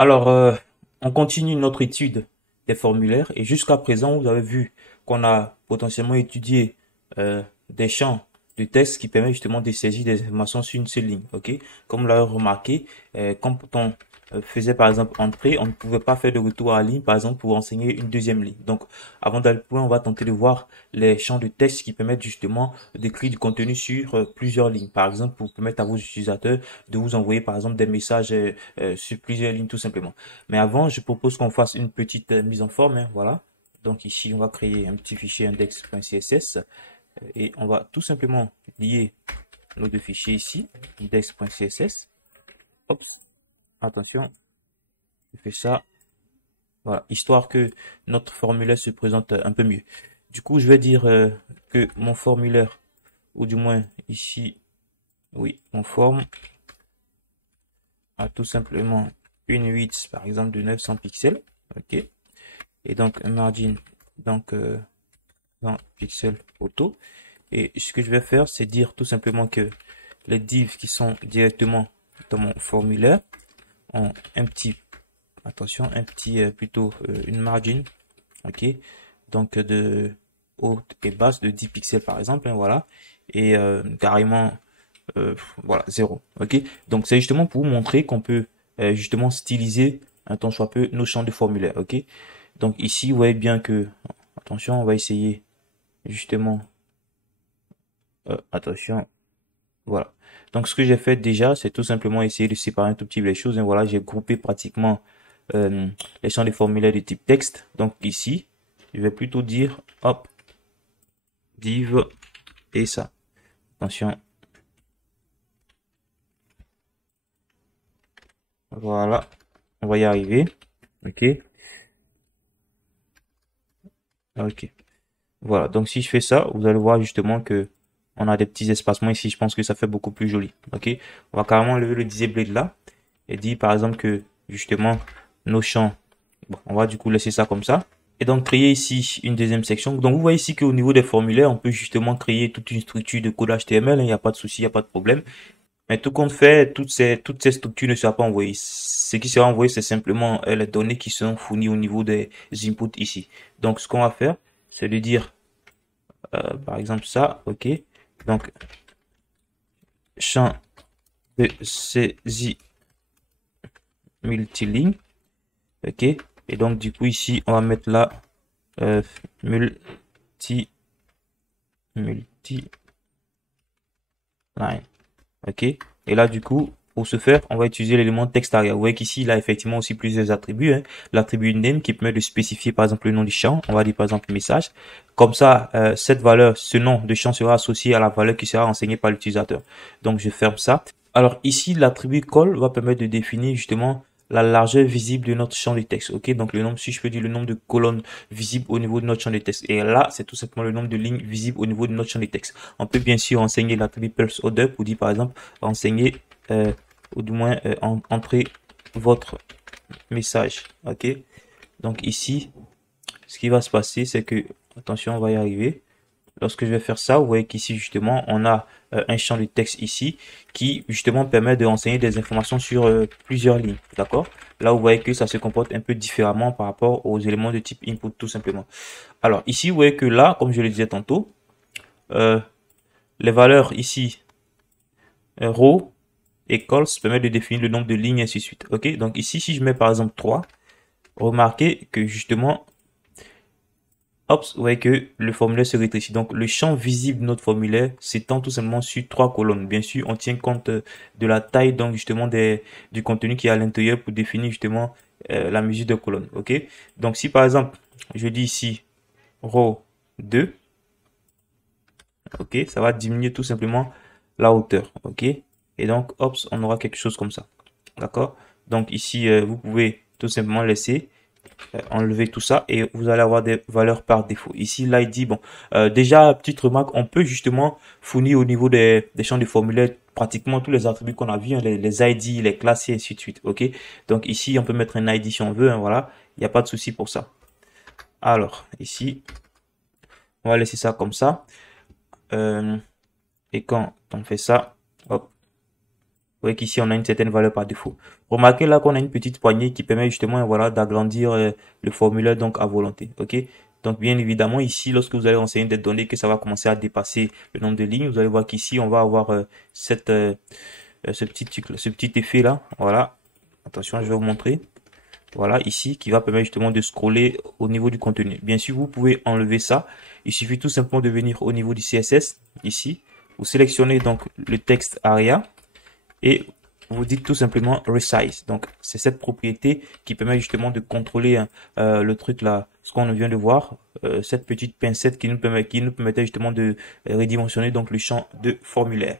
Alors, on continue notre étude des formulaires et jusqu'à présent, vous avez vu qu'on a potentiellement étudié des champs de texte qui permettent justement de saisir des informations sur une seule ligne. Ok, comme vous l'avez remarqué, quand on faisait par exemple entrée, on ne pouvait pas faire de retour à la ligne, par exemple pour enseigner une deuxième ligne. Donc, avant d'aller plus loin, on va tenter de voir les champs de texte qui permettent justement d'écrire du contenu sur plusieurs lignes. Par exemple, pour permettre à vos utilisateurs de vous envoyer par exemple des messages sur plusieurs lignes tout simplement. Mais avant, je propose qu'on fasse une petite mise en forme, hein, voilà. Donc ici, on va créer un petit fichier index.css et on va tout simplement lier nos deux fichiers ici, index.css. Hop, attention, je fais ça, voilà, histoire que notre formulaire se présente un peu mieux. Du coup, je vais dire que mon formulaire, ou du moins ici, oui, mon forme a tout simplement une width, par exemple, de 900 pixels. Ok. Et donc un margin donc 20 pixels auto. Et ce que je vais faire, c'est dire tout simplement que les divs qui sont directement dans mon formulaire ont un petit, attention, un petit plutôt une margin, ok, donc de haute et basse de 10 pixels par exemple, hein, voilà, et carrément voilà, zéro. Ok. Donc c'est justement pour vous montrer qu'on peut justement styliser un tant soit peu nos champs de formulaire. Ok. Donc ici, vous voyez bien que, attention, on va essayer justement, attention, voilà. Donc ce que j'ai fait déjà, c'est tout simplement essayer de séparer un tout petit peu les choses. Et voilà, j'ai groupé pratiquement euh, les champs de formulaire de type texte. Donc ici, je vais plutôt dire, hop, div et ça. Attention, voilà, on va y arriver. Ok. Ok. Voilà, donc si je fais ça, vous allez voir justement que on a des petits espacements ici. Je pense que ça fait beaucoup plus joli. Ok, on va carrément lever le disable là et dire par exemple que justement nos champs, bon, on va du coup laisser ça comme ça. Et donc créer ici une deuxième section. Donc vous voyez ici qu'au niveau des formulaires, on peut justement créer toute une structure de code HTML. Il n'y a pas de souci, il n'y a pas de problème. Mais tout compte fait, toutes ces structures ne seront pas envoyées. Ce qui sera envoyé, c'est simplement les données qui sont fournies au niveau des inputs ici. Donc ce qu'on va faire, c'est de dire par exemple ça, ok. Donc, champ de saisie multiligne, ok. Et donc, du coup, ici, on va mettre là euh, multi, multi line, ok. Et là, du coup, pour ce faire, on va utiliser l'élément texte arrière. Vous voyez qu'ici, il a effectivement aussi plusieurs attributs, hein. L'attribut name qui permet de spécifier, par exemple, le nom du champ. On va dire, par exemple, message. Comme ça, cette valeur, ce nom de champ sera associé à la valeur qui sera enseignée par l'utilisateur. Donc, je ferme ça. Alors ici, l'attribut call va permettre de définir justement la largeur visible de notre champ de texte. Ok, donc le nombre, si je peux dire le nombre de colonnes visibles au niveau de notre champ de texte. Et là, c'est tout simplement le nombre de lignes visibles au niveau de notre champ de texte. On peut bien sûr enseigner l'attribut pulse order pour dire par exemple enseigner ou du moins entrer votre message. Ok, donc ici, ce qui va se passer, c'est que attention, on va y arriver. Lorsque je vais faire ça, vous voyez qu'ici justement, on a un champ de texte ici qui justement permet de renseigner des informations sur plusieurs lignes. D'accord? Là, vous voyez que ça se comporte un peu différemment par rapport aux éléments de type input tout simplement. Alors ici, vous voyez que là, comme je le disais tantôt, euh, les valeurs ici, row et calls permettent de définir le nombre de lignes et ainsi de suite. Ok? Donc ici, si je mets par exemple 3, remarquez que justement, hop, vous voyez que le formulaire se rétrécit. Donc, le champ visible de notre formulaire s'étend tout simplement sur trois colonnes. Bien sûr, on tient compte de la taille, donc justement du contenu qui est à l'intérieur pour définir justement la mesure de colonnes. OK? Donc, si par exemple, je dis ici row 2, OK, ça va diminuer tout simplement la hauteur. OK? Et donc, hop, on aura quelque chose comme ça. D'accord? Donc, ici, vous pouvez tout simplement laisser enlever tout ça et vous allez avoir des valeurs par défaut. Ici, là, il dit, bon, déjà, petite remarque, on peut justement fournir au niveau des champs de formulaire pratiquement tous les attributs qu'on a vus, hein, les ID, les classes et ainsi de suite. OK? Donc ici, on peut mettre un ID si on veut, hein, voilà. Il n'y a pas de souci pour ça. Alors, ici, on va laisser ça comme ça. Et quand on fait ça, hop, voyez qu'ici, on a une certaine valeur par défaut. Remarquez là qu'on a une petite poignée qui permet justement, voilà, d'agrandir le formulaire donc à volonté. OK? Donc, bien évidemment, ici, lorsque vous allez renseigner des données, que ça va commencer à dépasser le nombre de lignes, vous allez voir qu'ici, on va avoir ce petit effet là. Voilà. Attention, je vais vous montrer. Voilà, ici, qui va permettre justement de scroller au niveau du contenu. Bien sûr, vous pouvez enlever ça. Il suffit tout simplement de venir au niveau du CSS, ici. Vous sélectionnez donc le texte ARIA et vous dites tout simplement resize. Donc, c'est cette propriété qui permet justement de contrôler le truc là, ce qu'on vient de voir, cette petite pincette qui nous permettait justement de redimensionner donc le champ de formulaire.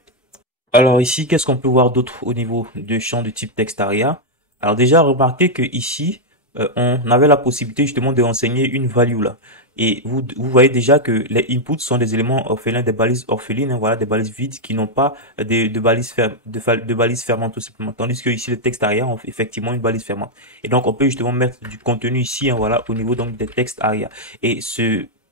Alors ici, qu'est-ce qu'on peut voir d'autre au niveau de champ de type texte ARIA? Alors déjà, remarquez que ici, on avait la possibilité justement de renseigner une value là. Et vous voyez déjà que les inputs sont des éléments orphelins, des balises orphelines, hein, voilà, des balises vides qui n'ont pas de balises de balises fermantes tout simplement. Tandis que ici, le texte ARIA a effectivement une balise fermante. Et donc, on peut justement mettre du contenu ici, hein, voilà, au niveau donc des textes ARIA. Et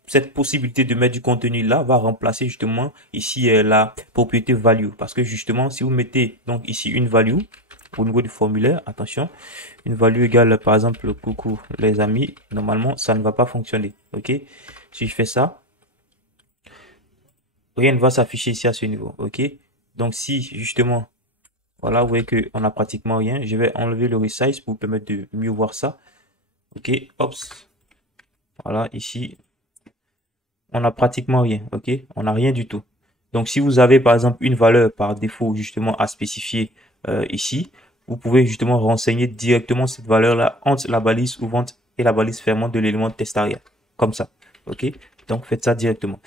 cette possibilité de mettre du contenu là va remplacer justement ici la propriété value. Parce que justement, si vous mettez donc ici une value au niveau du formulaire, attention, une value égale par exemple coucou les amis, normalement ça ne va pas fonctionner. Ok, si je fais ça, rien ne va s'afficher ici à ce niveau. Ok, donc si justement, voilà, vous voyez que on a pratiquement rien, je vais enlever le resize pour vous permettre de mieux voir ça. Ok, hop, voilà, ici on a pratiquement rien. Ok, on n'a rien du tout. Donc si vous avez par exemple une valeur par défaut justement à spécifier ici, vous pouvez justement renseigner directement cette valeur-là entre la balise ouvrante et la balise fermante de l'élément test ARIA. Comme ça. OK? Donc faites ça directement.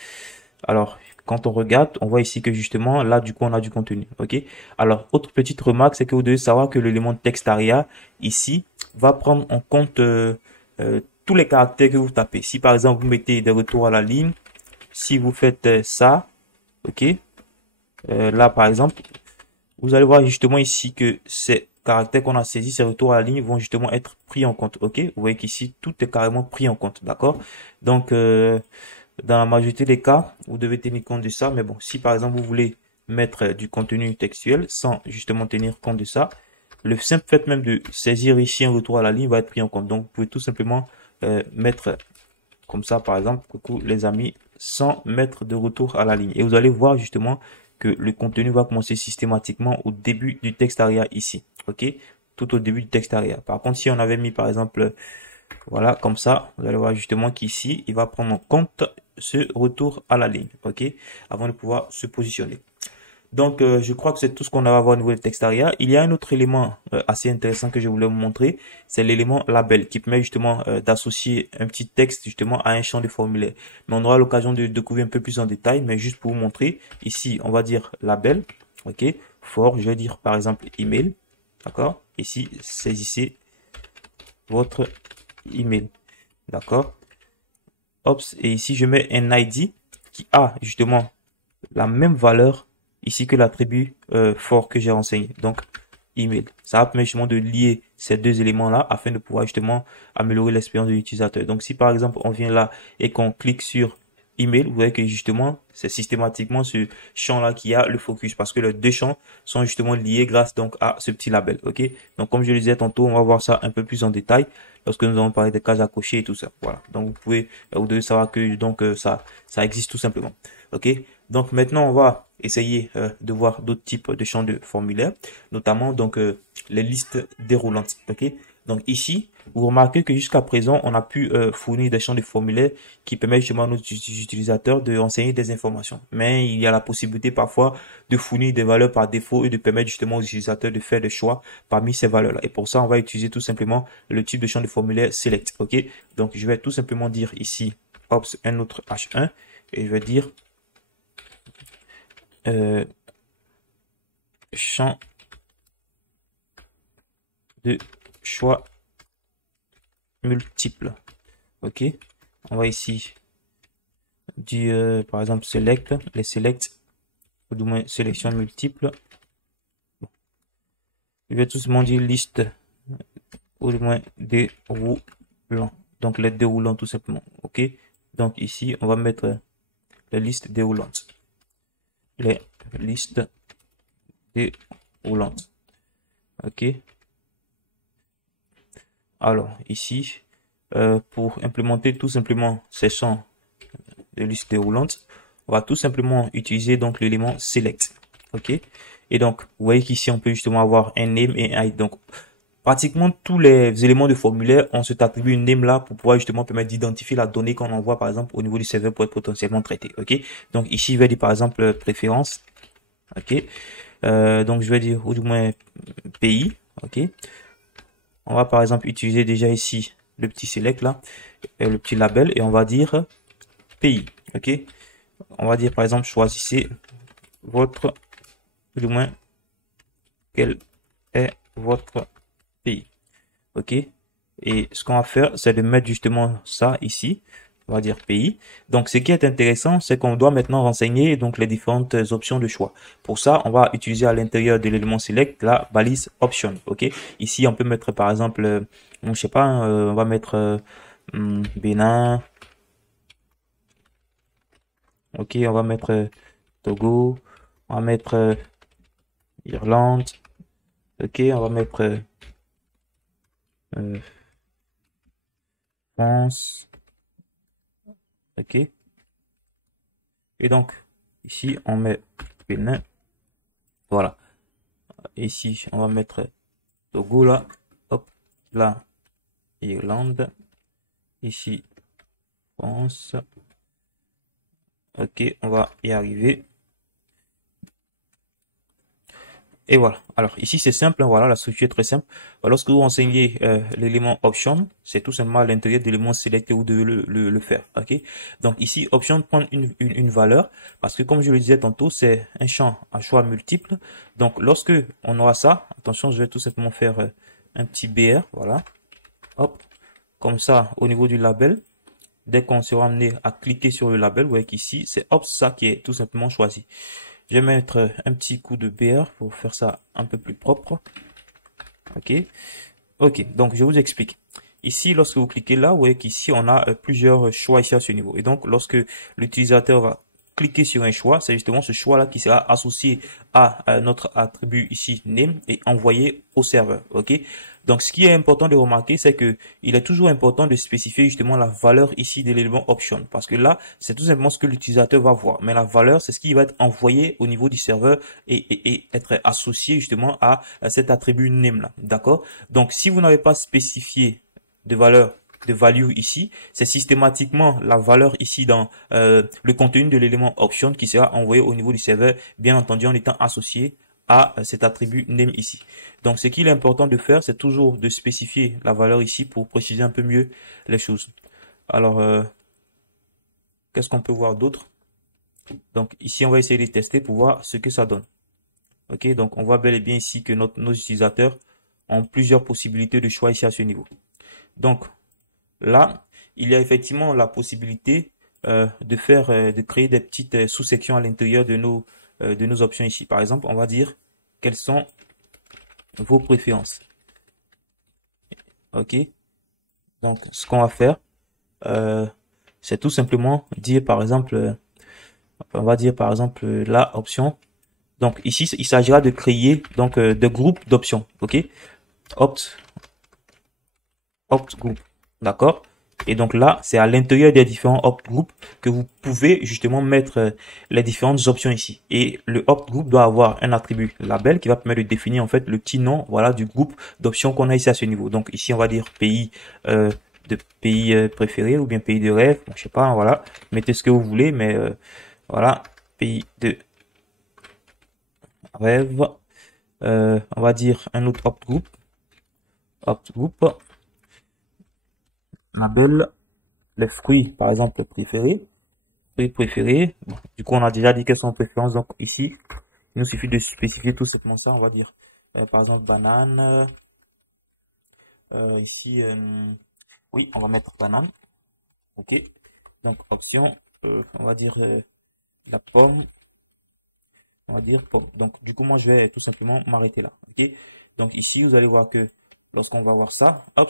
Alors, quand on regarde, on voit ici que justement, là, du coup, on a du contenu. OK? Alors, autre petite remarque, c'est que vous devez savoir que l'élément texte ARIA, ici, va prendre en compte tous les caractères que vous tapez. Si par exemple, vous mettez des retours à la ligne, si vous faites ça, OK? Là, par exemple, vous allez voir justement ici que ces caractères qu'on a saisis, ces retours à la ligne vont justement être pris en compte. OK? Vous voyez qu'ici, tout est carrément pris en compte. D'accord? Donc, dans la majorité des cas, vous devez tenir compte de ça. Mais bon, si par exemple, vous voulez mettre du contenu textuel sans justement tenir compte de ça, le simple fait même de saisir ici un retour à la ligne va être pris en compte. Donc, vous pouvez tout simplement mettre comme ça, par exemple, coucou les amis, sans mettre de retour à la ligne. Et vous allez voir justement que le contenu va commencer systématiquement au début du texte ARIA ici. OK? Tout au début du texte ARIA. Par contre, si on avait mis par exemple, voilà, comme ça, vous allez voir justement qu'ici, il va prendre en compte ce retour à la ligne. OK? Avant de pouvoir se positionner. Donc, je crois que c'est tout ce qu'on a à voir au niveau du texte ARIA. Il y a un autre élément assez intéressant que je voulais vous montrer, c'est l'élément label qui permet justement d'associer un petit texte justement à un champ de formulaire. Mais on aura l'occasion de découvrir un peu plus en détail, mais juste pour vous montrer, ici, on va dire label, ok, for, je vais dire par exemple email, d'accord. Ici, saisissez votre email, d'accord. Hop, et ici, je mets un ID qui a justement la même valeur ici que l'attribut for que j'ai renseigné. Donc, email. Ça va permettre justement de lier ces deux éléments-là afin de pouvoir justement améliorer l'expérience de l'utilisateur. Donc, si par exemple, on vient là et qu'on clique sur email, vous voyez que justement, c'est systématiquement ce champ-là qui a le focus parce que les deux champs sont justement liés grâce donc à ce petit label. OK? Donc, comme je le disais tantôt, on va voir ça un peu plus en détail lorsque nous allons parler des cases à cocher et tout ça. Voilà. Donc, vous devez savoir que donc ça existe tout simplement. OK? Donc maintenant, on va essayer de voir d'autres types de champs de formulaire, notamment donc les listes déroulantes. Ok. Donc ici, vous remarquez que jusqu'à présent, on a pu fournir des champs de formulaire qui permettent justement à nos utilisateurs de renseigner des informations. Mais il y a la possibilité parfois de fournir des valeurs par défaut et de permettre justement aux utilisateurs de faire des choix parmi ces valeurs-là. Et pour ça, on va utiliser tout simplement le type de champ de formulaire select. Ok. Donc je vais tout simplement dire ici, ops, un autre H1 et je vais dire champ de choix multiples. Ok, on va ici dire par exemple select, les select ou du moins sélection multiple. Je vais tout simplement dire liste ou du moins déroulant. Donc les déroulants tout simplement. Ok, donc ici on va mettre les listes déroulantes. Les listes roulante. OK. Alors, ici, pour implémenter tout simplement ces champs de liste déroulante, on va tout simplement utiliser donc l'élément select. OK. Et donc, vous voyez qu'ici, on peut justement avoir un name et un id. Donc, pratiquement tous les éléments de formulaire ont cet attribut name là pour pouvoir justement permettre d'identifier la donnée qu'on envoie par exemple au niveau du serveur pour être potentiellement traité. OK. Donc, ici, je vais dire par exemple préférence. OK. Donc, je vais dire, ou du moins, pays. OK. On va par exemple utiliser déjà ici le petit select là, le petit label, et on va dire pays. OK. On va dire par exemple, choisissez votre, ou du moins, quel est votre pays. OK. Et ce qu'on va faire, c'est de mettre justement ça ici. On va dire pays. Donc, ce qui est intéressant, c'est qu'on doit maintenant renseigner donc les différentes options de choix. Pour ça, on va utiliser à l'intérieur de l'élément select la balise option. OK. Ici, on peut mettre par exemple, je sais pas, on va mettre Bénin. OK. On va mettre Togo. On va mettre Irlande. OK. On va mettre France. OK. Et donc, ici, on met Bénin. Voilà. Ici, on va mettre Togo là. Hop. Là, Irlande. Ici, France. OK, on va y arriver. Et voilà. Alors ici c'est simple, hein, voilà, la structure est très simple. Lorsque vous enseignez l'élément option, c'est tout simplement à l'intérieur de l'élément select où vous devez le faire. Ok. Donc ici option prend une valeur parce que comme je le disais tantôt, c'est un champ à choix multiple. Donc lorsque on aura ça, attention, je vais tout simplement faire un petit BR, voilà. Hop, comme ça au niveau du label. Dès qu'on sera amené à cliquer sur le label, vous voyez qu'ici c'est hop ça qui est tout simplement choisi. Je vais mettre un petit coup de BR pour faire ça un peu plus propre. OK. OK. Donc, je vous explique. Ici, lorsque vous cliquez là, vous voyez qu'ici, on a plusieurs choix ici à ce niveau. Et donc, lorsque l'utilisateur va cliquer sur un choix, c'est justement ce choix-là qui sera associé à notre attribut ici name et envoyé au serveur. OK. Donc, ce qui est important de remarquer, c'est que il est toujours important de spécifier justement la valeur ici de l'élément option. Parce que là, c'est tout simplement ce que l'utilisateur va voir. Mais la valeur, c'est ce qui va être envoyé au niveau du serveur et être associé justement à cet attribut name là. D'accord? Donc, si vous n'avez pas spécifié de valeur de value ici, c'est systématiquement la valeur ici dans le contenu de l'élément option qui sera envoyé au niveau du serveur, bien entendu en étant associé à cet attribut name ici. Donc ce qu'il est important de faire, c'est toujours de spécifier la valeur ici pour préciser un peu mieux les choses. Alors, qu'est-ce qu'on peut voir d'autre? Donc ici, on va essayer de tester pour voir ce que ça donne. Ok, donc on voit bel et bien ici que nos utilisateurs ont plusieurs possibilités de choix ici à ce niveau. Donc là, il y a effectivement la possibilité de créer des petites sous-sections à l'intérieur de nos options ici. Par exemple, on va dire quelles sont vos préférences. OK. Donc, ce qu'on va faire, c'est tout simplement dire, par exemple, on va dire, par exemple, la option. Donc, ici, il s'agira de créer donc des groupes d'options. OK. Opt group. D'accord? Et donc là, c'est à l'intérieur des différents opt group que vous pouvez justement mettre les différentes options ici. Et le opt group doit avoir un attribut label qui va permettre de définir en fait le petit nom, voilà, du groupe d'options qu'on a ici à ce niveau. Donc ici, on va dire pays préféré ou bien pays de rêve. Bon, je sais pas, voilà. Mettez ce que vous voulez, mais voilà, pays de rêve. On va dire un autre opt group. Opt group. Label. Les fruits, par exemple, préférés. Fruits préférés. Bon, du coup, on a déjà dit quelles sont nos préférences. Donc, ici, il nous suffit de spécifier tout simplement ça. On va dire, par exemple, banane. Ici, oui, on va mettre banane. OK. Donc, option, on va dire la pomme. On va dire pomme. Donc, du coup, moi, je vais tout simplement m'arrêter là. OK. Donc, ici, vous allez voir que lorsqu'on va voir ça, hop,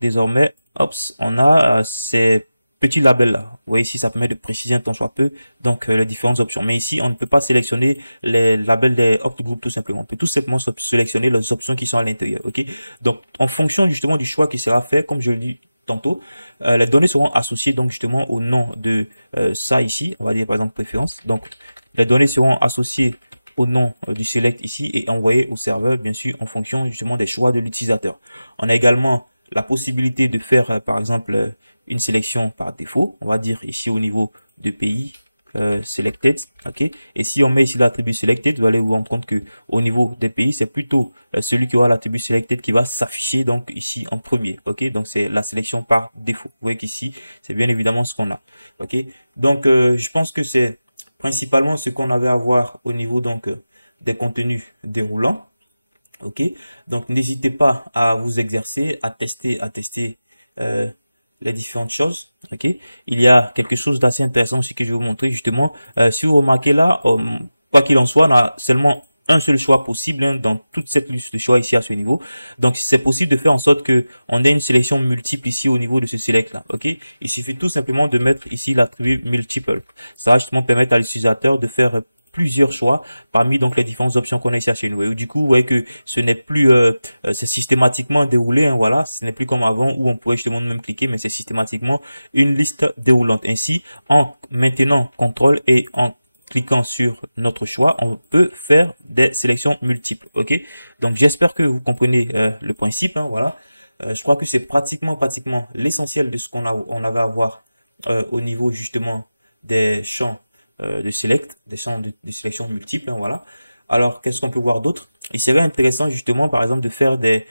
désormais, hop, on a ces petit label là. Vous voyez ici, ça permet de préciser un tant soit peu donc les différentes options. Mais ici, on ne peut pas sélectionner les labels des opt group tout simplement. On peut tout simplement sélectionner les options qui sont à l'intérieur. Ok. Donc, en fonction justement du choix qui sera fait, comme je le dis tantôt, les données seront associées donc justement au nom de ça ici. On va dire par exemple préférence. Donc, les données seront associées au nom du select ici et envoyées au serveur bien sûr en fonction justement des choix de l'utilisateur. On a également la possibilité de faire par exemple une sélection par défaut. On va dire ici au niveau de pays selected, ok. Et si on met ici l'attribut selected, vous allez vous rendre compte que au niveau des pays, c'est plutôt celui qui aura l'attribut selected qui va s'afficher donc ici en premier, ok. Donc c'est la sélection par défaut. Vous voyez qu'ici c'est bien évidemment ce qu'on a, ok. Donc je pense que c'est principalement ce qu'on avait à voir au niveau donc des contenus déroulants, ok. Donc n'hésitez pas à vous exercer, à tester les différentes choses. Ok, il y a quelque chose d'assez intéressant aussi que je vais vous montrer justement. Si vous remarquez là, quoi qu'il en soit, on a seulement un seul choix possible hein, dans toute cette liste de choix ici à ce niveau. Donc c'est possible de faire en sorte que on ait une sélection multiple ici au niveau de ce select là. Ok, il suffit tout simplement de mettre ici l'attribut multiple. Ça va justement permettre à l'utilisateur de faire plusieurs choix parmi donc les différentes options qu'on a ici chez nous. Et du coup, vous voyez que ce n'est plus, c'est systématiquement déroulé, hein, voilà, ce n'est plus comme avant où on pouvait justement même cliquer, mais c'est systématiquement une liste déroulante. Ainsi, en maintenant CTRL et en cliquant sur notre choix, on peut faire des sélections multiples. Ok, donc j'espère que vous comprenez le principe, hein, voilà. Je crois que c'est pratiquement l'essentiel de ce on avait à voir au niveau justement des champs de select, des champs de sélection multiples, hein, voilà. Alors, qu'est-ce qu'on peut voir d'autre? Il serait intéressant justement, par exemple, de faire des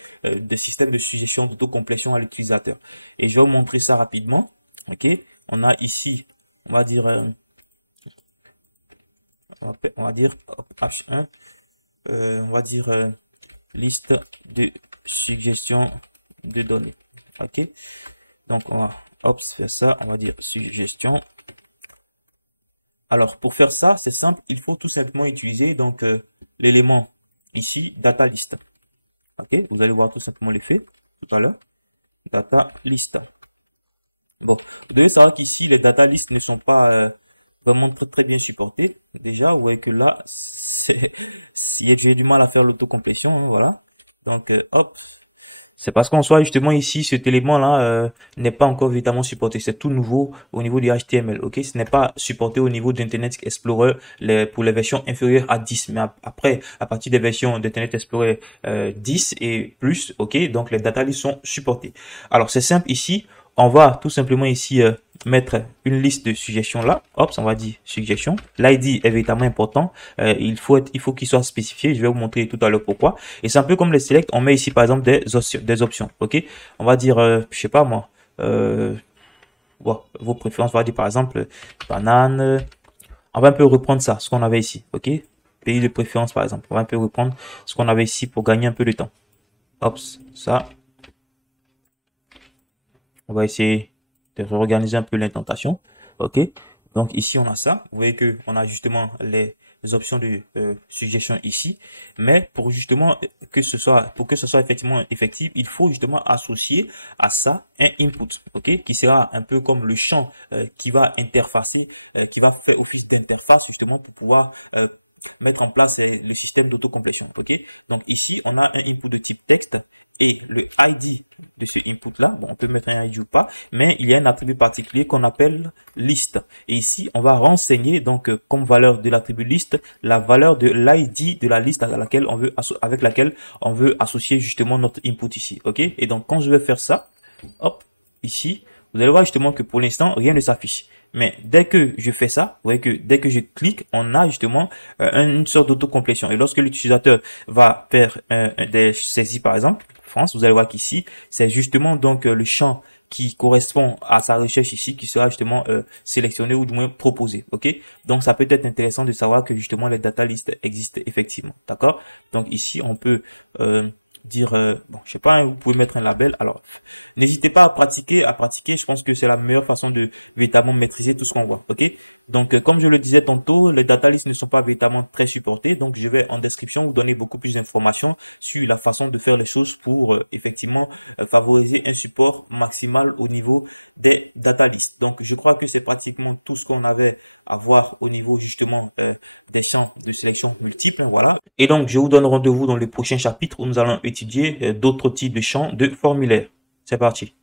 systèmes de suggestion d'autocomplétion à l'utilisateur. Et je vais vous montrer ça rapidement. Ok, on a ici, on va dire, on va dire H1, on va dire liste de suggestions de données. Ok, donc on va faire ça, on va dire suggestion. Alors, pour faire ça, c'est simple, il faut tout simplement utiliser donc l'élément ici, data list. Ok, vous allez voir tout simplement l'effet tout à l'heure. Data list. Bon, vous devez savoir qu'ici, les data lists ne sont pas vraiment très bien supportés. Déjà, vous voyez que là, j'ai du mal à faire l'autocomplétion, hein, voilà. Donc, hop. C'est parce qu'en soit justement ici, cet élément-là n'est pas encore véritablement supporté. C'est tout nouveau au niveau du HTML. Ok, ce n'est pas supporté au niveau d'Internet Explorer pour les versions inférieures à 10. Mais après, à partir des versions d'Internet Explorer 10 et plus, ok, donc les data lists sont supportés. Alors c'est simple ici. On va tout simplement ici mettre une liste de suggestions là. Hop, on va dire suggestion. L'ID est véritablement important. Il faut qu'il soit spécifié. Je vais vous montrer tout à l'heure pourquoi. Et c'est un peu comme les select. On met ici par exemple des options. Ok. On va dire, je sais pas moi. Bon, vos préférences. On va dire par exemple banane. On va un peu reprendre ça, ce qu'on avait ici. Ok. Pays de préférence par exemple. On va un peu reprendre ce qu'on avait ici pour gagner un peu de temps. Hop, ça. On va essayer de réorganiser un peu l'indentation. Ok. Donc ici on a ça. Vous voyez que on a justement les options de suggestion ici. Mais pour justement que ce soit effectivement effectif, il faut justement associer à ça un input. Ok. Qui sera un peu comme le champ qui va interfacer, qui va faire office d'interface justement pour pouvoir mettre en place le système d'autocomplétion. Ok. Donc ici on a un input de type texte et le ID de ce input là, bon, on peut mettre un ID ou pas, mais il y a un attribut particulier qu'on appelle liste. Et ici, on va renseigner donc comme valeur de l'attribut liste la valeur de l'ID de la liste avec laquelle on veut associer justement notre input ici. Ok. Et donc quand je vais faire ça, hop, ici, vous allez voir justement que pour l'instant, rien ne s'affiche. Mais dès que je fais ça, vous voyez que dès que je clique, on a justement une sorte d'autocomplétion. Et lorsque l'utilisateur va faire des saisies par exemple, vous allez voir qu'ici, c'est justement donc le champ qui correspond à sa recherche ici qui sera justement sélectionné ou du moins proposé. Ok. Donc ça peut être intéressant de savoir que justement les data lists existent effectivement. D'accord. Donc ici on peut dire, bon, je sais pas, vous pouvez mettre un label. Alors n'hésitez pas à pratiquer, je pense que c'est la meilleure façon de véritablement maîtriser tout ce qu'on voit. Ok. Donc, comme je le disais tantôt, les data lists ne sont pas véritablement très supportés. Donc, je vais en description vous donner beaucoup plus d'informations sur la façon de faire les choses pour effectivement favoriser un support maximal au niveau des data lists. Donc, je crois que c'est pratiquement tout ce qu'on avait à voir au niveau justement des champs de sélection multiples. Voilà. Et donc, je vous donne rendez-vous dans le prochain chapitre où nous allons étudier d'autres types de champs de formulaires. C'est parti.